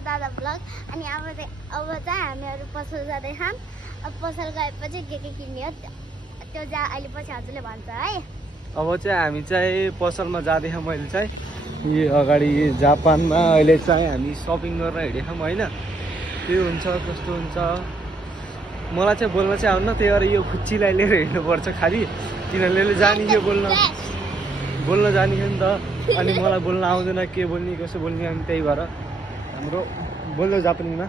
दादा ब्लग अनि अब चाहिँ हामीहरू पसल जाँदैछौँ। अब पसल गएपछि के किन्ने हो त्यो अहिले पछि हजुरले भन्छ है। अब चाहिँ हामी चाहिँ पसलमा जाँदैछौँ। मैले चाहिँ यी अगाडि जापानमा अहिले चाहिँ हामी सपिङ गर्न हिँडेछौँ होइन। के हुन्छ कस्तो हुन्छ मलाई चाहिँ बोल्न चाहिँ आउन्न, त्यही भएर यो खुच्चीलाई लिएर हिँड्नुपर्छ खालि, किनभने जाने यो बोल्न जाने नि त। अनि मलाई बोल्न आउँदैन, के बोल्ने कसो बोल्ने, अनि त्यही भएर हाम्रो बोल्दै जापानीमा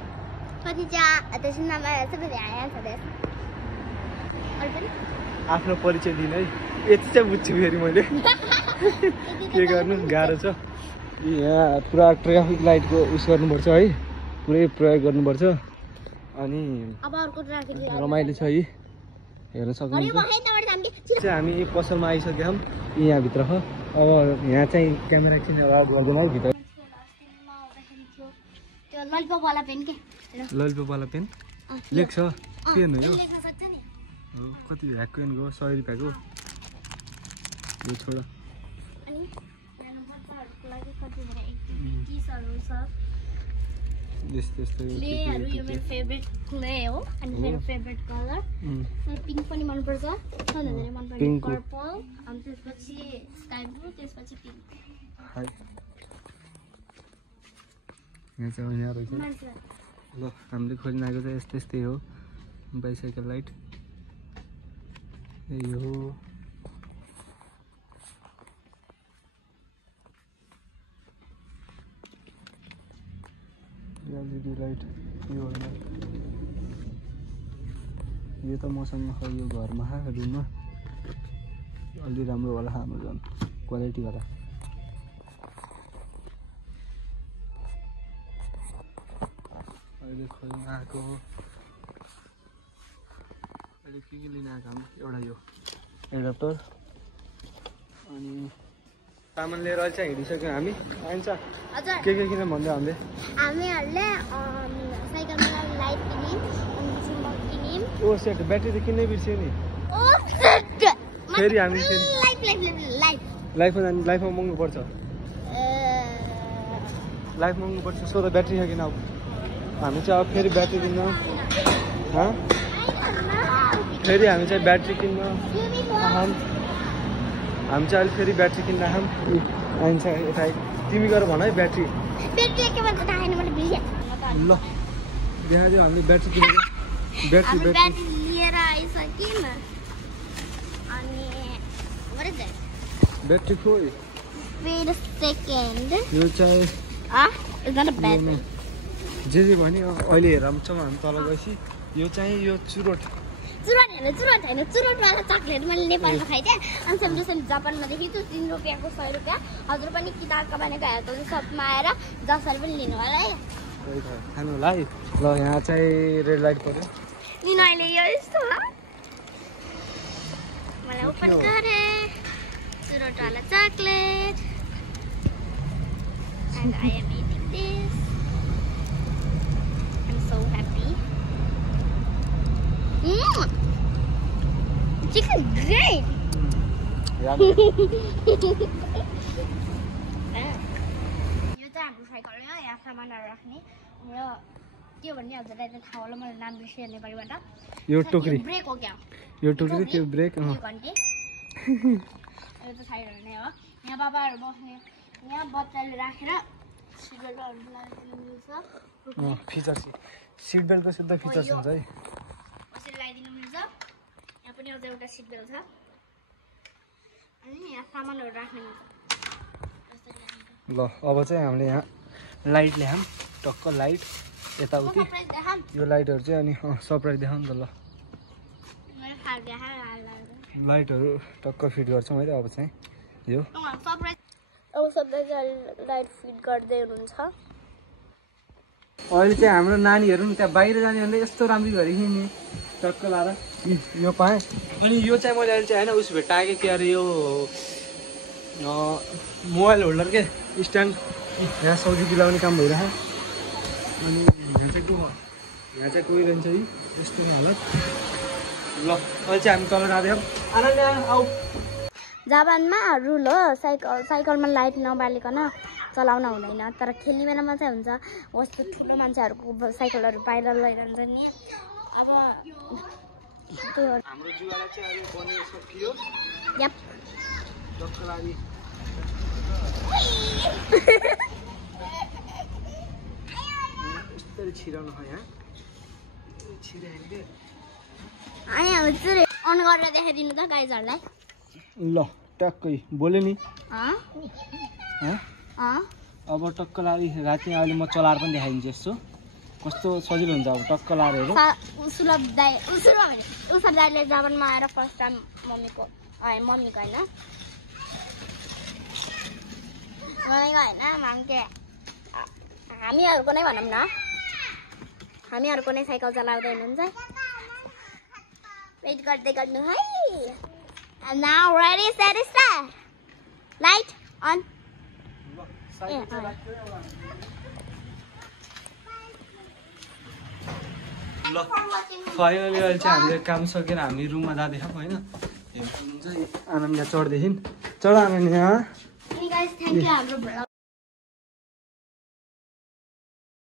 आफ्नो परिचय दिनु है। यति चाहिँ बुझ्छु फेरि मैले के गर्नु गाह्रो छ। यहाँ पुरा ट्राफिक लाइटको उस गर्नुपर्छ है, पुरै प्रयोग गर्नुपर्छ। अनि रमाइलो छ है, हेर्न सक्नुहुन्छ। हामी पसलमा आइसकेका छौँ यहाँभित्र हो। अब यहाँ चाहिँ क्यामेरा एकछिन अगाडि गर्दैन है भित्र। ललिपपवाला पेन लेख्छ, पेन हो यो। कति भ्याएको पेन गयो 100 रुपियाँको। यो छोड त्यस्तो यो मेरो फेभरेट क्ले हो अनि मेरो फेभरेट कलर। पिङ्क पनि मनपर्छ, सबैभन्दा मनपर्ने पर्पल, अनि त्यसपछि स्काई ब्लू, त्यसपछि पिङ्क। यहाँ चाहिँ यहाँ रहेछ ल। हामीले खोज्न आएको चाहिँ यस्तै हो बाइसाइकल लाइट। यही हो एलइडी लाइट। यो होइन, यो त मसँग छ यो घरमा रुममा। अलि राम्रो होला हाम्रो झन् क्वालिटीवाला। अहिले खोज्न आएको हो। अहिले के लिन आएको हामी, एउटा यो एडाप्टर अनि सामान लिएर अहिले चाहिँ हिँडिसक्यौँ हामी। आइन्छ के किन भन्दै हामीहरूले साइकलमा लाइट किन्यौँ अनि सिम्बल किन्यौँ। ओ सेट ब्याट्री त किन्नै बिर्स्यो नि। फेरि हामी लाइफमा मग्नुपर्छ, सो त ब्याट्री छ किन। अब हामी चाहिँ अब फेरि ब्याट्री किन्न, फेरि हामी चाहिँ ब्याट्री किन्न आँखौँ। हामी चाहिँ अहिले फेरि ब्याट्री किन्न आँखौँ। आइन्छ यता तिमी गएर भन है ब्याट्री ल। देखाइदियो हामीले ब्याट्री किनेको। ब्याट्री लिएर आइसक्यौँ अनि ब्याट्री खोइ वेट अ सेकेन्ड। यो चाहिँ जे भने अहिले हेरौँ हामी तल गएपछि। यो चाहिँ यो चुरोट चुरोटवाला चक्लेट मैले नेपालमा खाइदिएँ। अनि सबैले जापानमा देखेको छु 3 रुपियाँको 100 रुपियाँ। हजुर पनि किताबका भनेको हेर्दा सबमा आएर 10 पनि लिनु होला है, खानु होला है। ल यहाँ चाहिँ रेड लाइट पऱ्यो नि अहिले यो यस्तो मलाई ओपन गरे चुरोटवाला chocolate and I am eating this. I'm so happy. Chicken great. यो चाहिँ हाम्रो साइकल हो, यहाँ सामानहरू राख्ने र के भन्ने हजुरलाई त थाहा होला, मलाई नाम बिर्सियो नेपालीबाट। यो टोकरी ब्रेक हो क्या, यो टोकरी त्यो ब्रेक। यो त साइडहरू नै हो। यहाँ बाबाहरू बस्ने, यहाँ बच्चाले राखेर सिट बेल्टहरू लगाइदिनु मिल्छ। फिचर सिट बेल्टको शुद्ध फिचर्स हुन्छ है, कसरी लगाइदिनु मिल्छ। यहाँ पनि अझ एउटा सिट बेल्ट छ अनि यहाँ सामानहरू राख्ने मिल्छ। ल अब चाहिँ हामीले यहाँ लाइट ल्यायौँ, टक्क लाइट यताउति यो लाइटहरू चाहिँ। अनि सरप्राइज देखाउँ नि त। ल लाइटहरू टक्क फिट गर्छौँ है। अब चाहिँ यो अब सरप्राइज लाइट फिट गर्दै हुनुहुन्छ। अहिले चाहिँ हाम्रो नानीहरू नि त्यहाँ बाहिर जाने भने यस्तो राम्रो गरी हिँड्ने टक्क लाएर यो पाएँ। अनि यो चाहिँ मैले अहिले चाहिँ होइन उस भेटाएँ के अरे यो मोबाइल होल्डर के स्ट्यान्ड, यहाँ सब्जी दिलाउने काम भइरहेको। अनि यहाँ चाहिँ कोही रहन्छ है यस्तो हालत। ल अहिले चाहिँ हामी तल जाँदैछौँ। अनन्या आऊ। जापानमा रुल हो साइकलमा लाइट नबालिकन चलाउन हुँदैन तर खेल्ने बेलामा चाहिँ हुन्छ कस्तो ठुलो मान्छेहरूको साइकलहरू बाहिर लैजान्छ नि अब त्यो हाम्रो जुवाला चाहिँ अहिले बनिसक्यो यप टक्क लागि यस्तरी छिराउनु खै यहाँ छिराइले आया हजुर अन गरेर देखाइदिनु त गाइजहरूलाई ल टक्कै बोल्यो नि अँ अब टक्क लारी राति अहिले म चलाएर पनि देखाइदिन्छु यसो कस्तो सजिलो हुन्छ अब टक्क लाएर हेरौँ उसुलभ दाइ उसुलभ दाइले जापानमा आएर फर्स्ट टाइम मम्मीको होइन माम्के हामीहरूको नै भनौँ न हामीहरूको नै साइकल चलाउँदै हुनुहुन्छ वेट गर्दै गर्नु है now ready set start light अन ल फाइनली अहिले चाहिँ हामीले काम सकेर हामी रुममा जाँदैछौँ होइन आनन्द चढ्दैछौँ चढ आनन्द गाइस थ्यांक यू हाम्रो